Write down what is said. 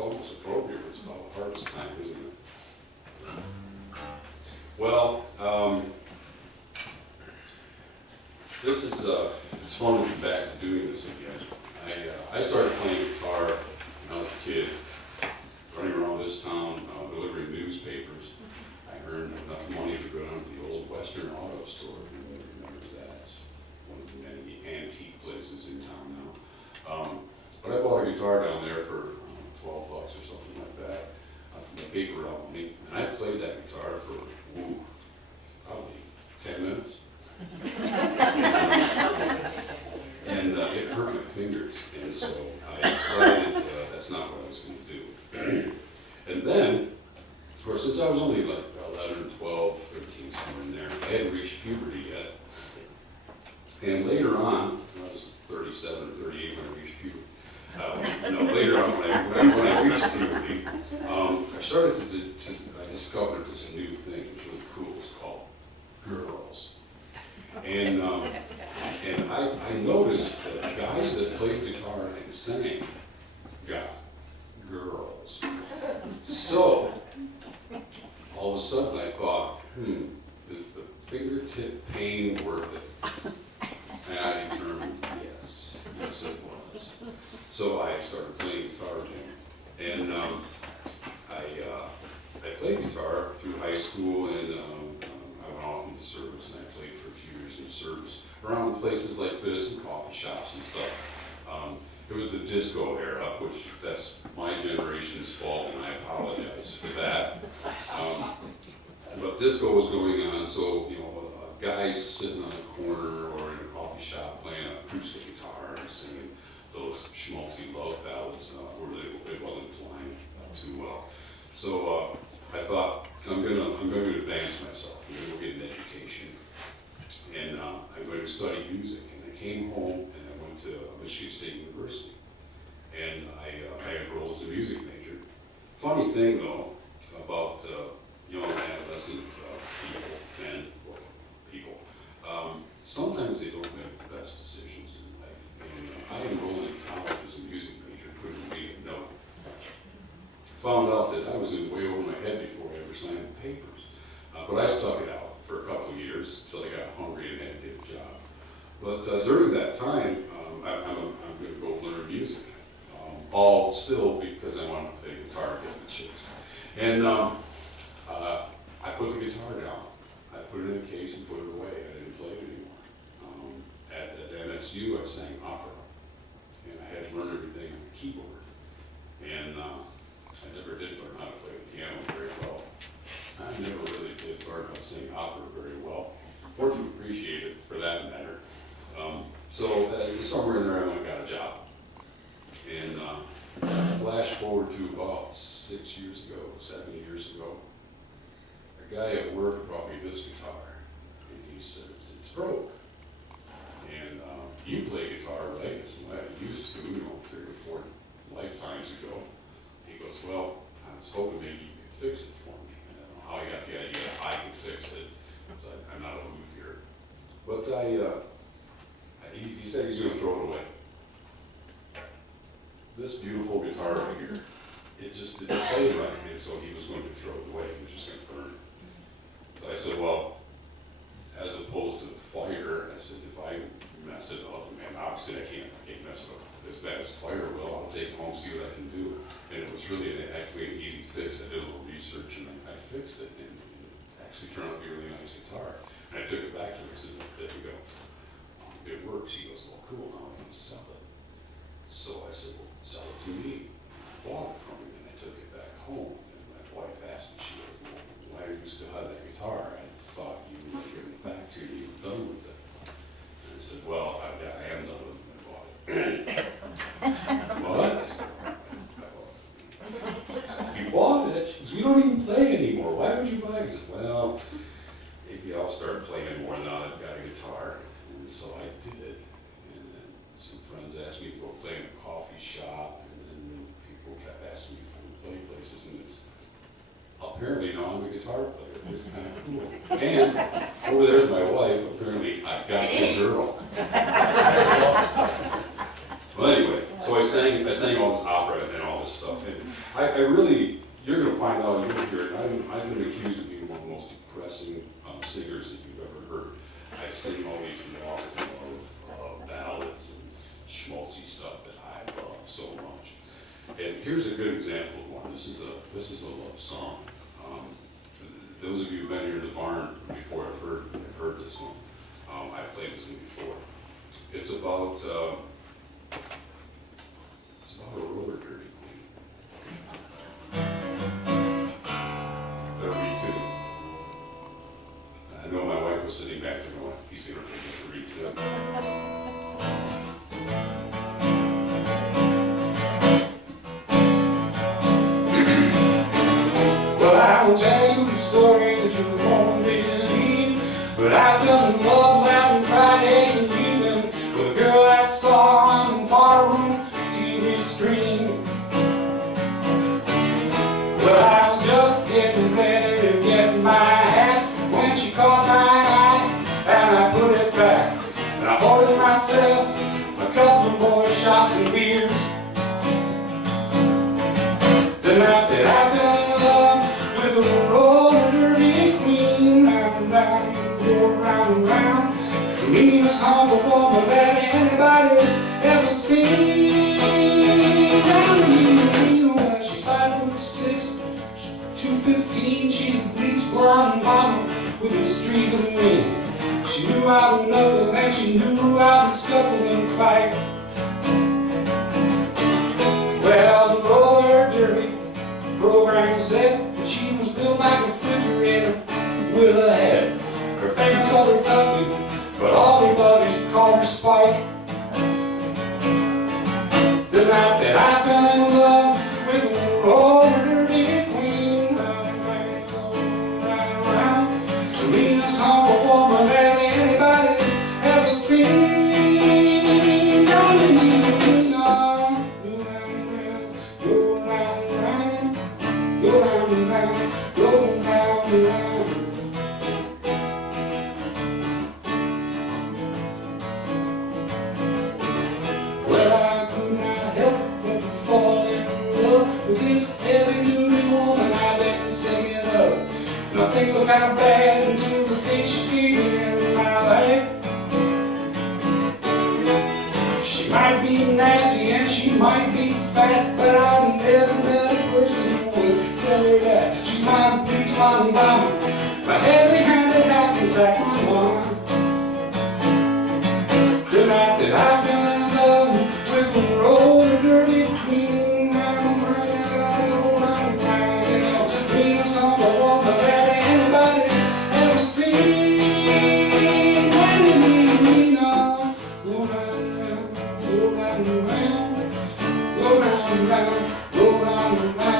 almost appropriate. It's about harvest time, isn't it? Well, this is, it's fun to be back to doing this again. I started playing guitar when I was a kid, running around this town, delivering newspapers. I earned enough money to go down to the old Western Auto Store. Everybody remembers that. It's one of the many antique places in town now. But I bought a guitar down there for $12 or something like that from the paper album. And I played that guitar for, probably 10 minutes. And it hurt my fingers, and so I decided that's not what I was going to do. And then, of course, since I was only like 11, 12, 13, somewhere in there, I hadn't reached puberty yet. And later on, I was 37 or 38 when I reached puberty. No, later on when I reached puberty, I started I discovered this new thing. It was really cool. It was called girls. And I noticed that guys that played guitar and sang got girls. So, all of a sudden I thought, is the fingertip pain worth it? And I determined, yes it was. So I started playing guitar again. And I played guitar through high school, and I went off into service, and I played for a few years in service around places like this and coffee shops and stuff. It was the disco era, which that's my generation's fault, and I apologize for that. But disco was going on, so guys sitting on a corner or in a coffee shop playing an acoustic guitar and singing those schmaltzy love ballads, it wasn't flying too well. So I thought I'm going to advance myself. I'm going to go get an education, and I'm going to study music. And I came home and I went to Michigan State University, and I enrolled as a music major. Funny thing though about young adolescent people, sometimes they don't make the best decisions in life. And I enrolled in college as a music major, couldn't read a note. Found out that I was in way over my head before I ever signed the papers. But I stuck it out for a couple of years until I got hungry and had to get a job. But during that time, I'm going to go learn music. All still because I wanted to play guitar and get the chicks. And I put the guitar down. I put it in a case and put it away. I didn't play it anymore. At MSU, I sang opera. And I had to learn everything on the keyboard. And I never did learn how to play the piano very well. I never really did learn how to sing opera very well, or to appreciate it for that matter. So somewhere in there I went and got a job. And flash forward to about 7 years ago, a guy at work brought me this guitar, and he says, it's broke. And you play guitar, right? I said, well, I used to, 3 or 4 lifetimes ago. He goes, well, I was hoping maybe you could fix it for me. And I don't know how he got the idea that I could fix it, because I'm not a luthier. But he said he's going to throw it away. This beautiful guitar right here, it just didn't play right, and so he was going to throw it away. He was just going to burn it. So I said, well, as opposed to the fire, I said, if I mess it up, man, obviously I can't mess it up as bad as fire will. I'll take it home, see what I can do. And it was really actually an easy fix. I did a little research and I fixed it, and it actually turned out to be a really nice guitar. And I took it back to him and said, there we go. It works. He goes, well, cool, now I can sell it. So I said, well, sell it to me. I bought it from him, and I took it back home. And my wife asked me, she goes, well, why do you still have that guitar? I thought you would give it back to me. You were done with it. And I said, well, I am done with it. I bought it. What? I said, I bought it. You bought it? She goes, we don't even play anymore. Why would you buy it? I said, well, maybe I'll start playing more now that I've got a guitar. And so I did. And then some friends asked me to go play in a coffee shop, and then people kept asking me to play places, and it's apparently now I'm a guitar player. It's kind of cool. And over there's my wife. Apparently I got a girl. Well, anyway, so I sang all this opera and all this stuff, and I really, you're gonna find out, you're gonna hear it, I've been accused of being one of the most depressing singers that you've ever heard. I sing all these long ballads and schmaltzy stuff that I love so much. And here's a good example of one. This is a love song. Those of you who've been here in the barn before have heard this one. I've played this one before. It's about a roller derby queen. That'll read too. I know my wife was sitting back there going, he's gonna forget to read too. Well, I will tell you the story that you won't believe, but I fell in love last Friday evening with a girl I saw on the bar room TV screen. Well, I was just getting ready to get my hat when she caught my eye, and I put it back, and I ordered myself a couple more shots and beers. The night that I fell in love with a roller derby queen, round and round, go round and round, the meanest humble woman that anybody's ever seen. She's 5'6", 215, she's a bleach blonde mama with a streak of wind. She knew I would knuckle and she knew I would scuffle and fight. Well, the roller derby program said that she was built like a refrigerator with a head. Her fans called her Tuffy, but all her buddies called her Spike. The night that I fell in love with a roller derby queen, round and round, round and round, the meanest humble woman that anybody's ever seen. Go round and round, go round and round. Well, I could not help but to fall in love with this heavy-duty woman I've been singing of. Now things look kind of bad until the day she's speaking in my life. She might be nasty and she might be fat, but I've never met a person who would tell her that. She's my beach bottom mama, my heavy-handed hack is like my mom. The night that I fell in love with a roller derby queen, round and round, round and round, you know, meanest humble woman that anybody's ever seen. When you need me now, go round and round, go round and round, go round and round, go round and round.